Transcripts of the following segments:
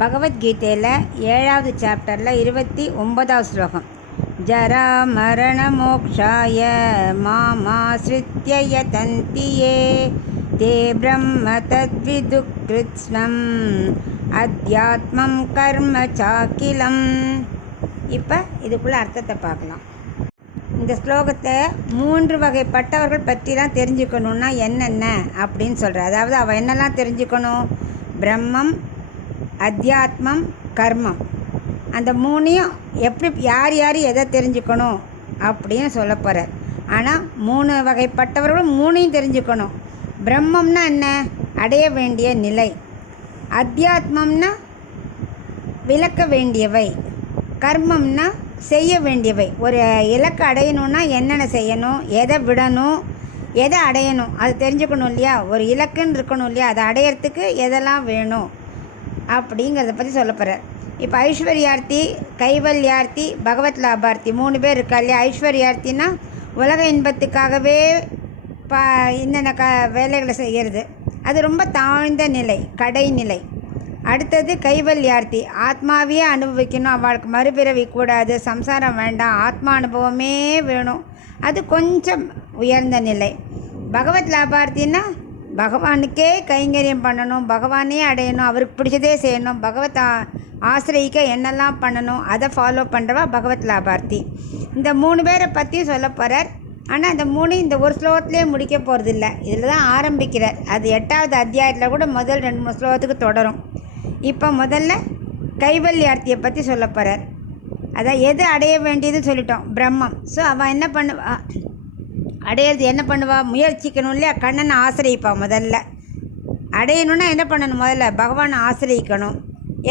பகவத்கீதையில் 7வது சாப்டரில் 29வது ஸ்லோகம். ஜரா மரண மோக்ஷாய மாமாஸ்ரித்ய யதந்தி யே தே பிரம்ம தத்விது கிருத்ஸ்னம் அத்யாத்மம் கர்ம சாக்கிலம். இப்போ இதுக்குள்ள அர்த்தத்தை பார்க்கலாம். இந்த ஸ்லோகத்தை 3 வகைப்பட்டவர்கள் பற்றிலாம் தெரிஞ்சுக்கணுன்னா என்னென்ன அப்படின்னு சொல்கிறார். அதாவது அவள் என்னெல்லாம் தெரிஞ்சுக்கணும்? பிரம்மம், அத்தியாத்மம், கர்மம். அந்த 3ஐயும் எப்படி யார் யார் எதை தெரிஞ்சுக்கணும் அப்படின்னு சொல்ல போகிறார். ஆனால் 3 வகைப்பட்டவர்களும் 3ஐயும் தெரிஞ்சுக்கணும். பிரம்மம்னா என்ன? அடைய வேண்டிய நிலை. அத்தியாத்மம்னா விளக்க வேண்டியவை. கர்மம்னா செய்ய வேண்டியவை. ஒரு இலக்கை அடையணுன்னா என்னென்ன செய்யணும், எதை விடணும், எதை அடையணும், அது தெரிஞ்சுக்கணும் இல்லையா? ஒரு இலக்குன்னு இருக்கணும் இல்லையா? அதை அடையிறதுக்கு எதெல்லாம் வேணும் அப்படிங்கிறத பற்றி சொல்ல போகிறார். இப்போ ஐஸ்வர்யார்த்தி, கைவல்யார்த்தி, பகவத் லாபார்த்தி 3 பேர் இருக்கா இல்லையா? ஐஸ்வர்யார்த்தின்னா உலக இன்பத்துக்காகவே என்னென்ன வேலைகளை செய்கிறது, அது ரொம்ப தாழ்ந்த நிலை, கடைநிலை. அடுத்தது கைவல்யார்த்தி, ஆத்மாவையே அனுபவிக்கணும், அவளுக்கு மறுபிறவி கூடாது, சம்சாரம் வேண்டாம், ஆத்மா அனுபவமே வேணும், அது கொஞ்சம் உயர்ந்த நிலை. பகவத் லாபார்த்தின்னா பகவானுக்கே கைங்கரியம் பண்ணணும், பகவானே அடையணும், அவருக்கு பிடிச்சதே செய்யணும், பகவத் ஆசிரியிக்க என்னெல்லாம் பண்ணணும் அதை ஃபாலோ பண்ணுறவா பகவத் லாபார்த்தி. இந்த 3 பேரை பற்றி சொல்ல போகிறார். ஆனால் இந்த 3 இந்த ஒரு ஸ்லோகத்திலே முடிக்க போகிறதில்ல, இதில் தான் ஆரம்பிக்கிறார். அது 8வது அத்தியாயத்தில் கூட முதல் 2-3 ஸ்லோகத்துக்கு தொடரும். இப்போ முதல்ல கைவல்யார்த்தியை பற்றி சொல்ல போகிறார். அதான் எது அடைய வேண்டியதுன்னு சொல்லிட்டோம், பிரம்மம். ஸோ அவள் என்ன பண்ணுவா? அடையிறது என்ன பண்ணுவா? முயற்சிக்கணும் இல்லையா? கண்ணனை ஆசிரியிப்பா. முதல்ல அடையணுன்னா என்ன பண்ணணும்? முதல்ல பகவானை ஆசிரியிக்கணும்.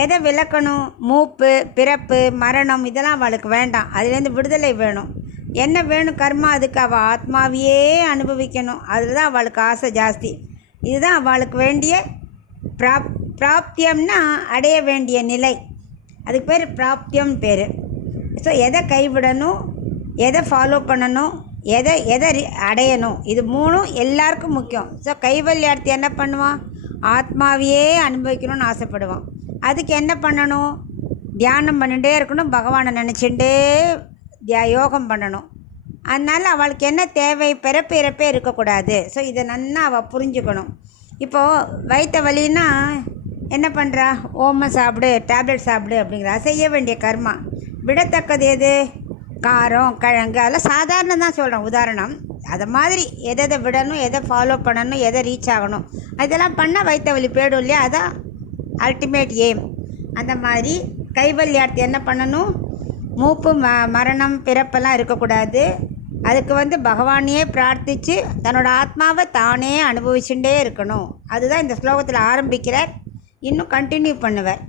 எதை விளக்கணும்? மூப்பு, பிறப்பு, மரணம் இதெல்லாம் அவளுக்கு வேண்டாம். அதுலேருந்து விடுதலை வேணும். என்ன வேணும்? கர்மா. அதுக்கு அவள் ஆத்மாவையே அனுபவிக்கணும். அதில் தான் அவளுக்கு ஆசை ஜாஸ்தி. இதுதான் அவளுக்கு வேண்டிய பிராப்தியம்னா அடைய வேண்டிய நிலை. அதுக்கு பேர் பிராப்தியம் பேர். ஸோ எதை கைவிடணும், எதை ஃபாலோ பண்ணணும், எதை அடையணும், இது 3ம் எல்லாருக்கும் முக்கியம். ஸோ கைவல்யார்த்தி என்ன பண்ணுவான்? ஆத்மாவையே அனுபவிக்கணும்னு ஆசைப்படுவான். அதுக்கு என்ன பண்ணணும்? தியானம் பண்ணிகிட்டே இருக்கணும், பகவானை நினச்சிட்டே யோகம் பண்ணணும். அதனால் அவளுக்கு என்ன தேவை? பிறப்பு இறப்பே இருக்கக்கூடாது. ஸோ இதை நன்னா அவள் புரிஞ்சுக்கணும். இப்போது வயிற்று வலின்னா என்ன பண்ணுறா? ஓமம் சாப்பிடு, டேப்லெட் சாப்பிடு அப்படிங்கிறா. செய்ய வேண்டிய கர்மா. விடத்தக்கது எது? காரம், கிழங்கு, அதெல்லாம் சாதாரணம் தான் சொல்கிறேன், உதாரணம். அதை மாதிரி எதை விடணும், எதை ஃபாலோ பண்ணணும், எதை ரீச் ஆகணும், இதெல்லாம் பண்ணால் வயிற்று வலி போய்டும் இல்லையா? அதான் அல்டிமேட் எய்ம். அந்த மாதிரி கைவல்யார்த்தி என்ன பண்ணணும்? மூப்பு, மரணம், பிறப்பெல்லாம் இருக்கக்கூடாது. அதுக்கு பகவானையே பிரார்த்தித்து தன்னோட ஆத்மாவை தானே அனுபவிச்சுட்டே இருக்கணும். அதுதான் இந்த ஸ்லோகத்தில் ஆரம்பிக்கிறார். இன்னும் கண்டினியூ பண்ணுவார்.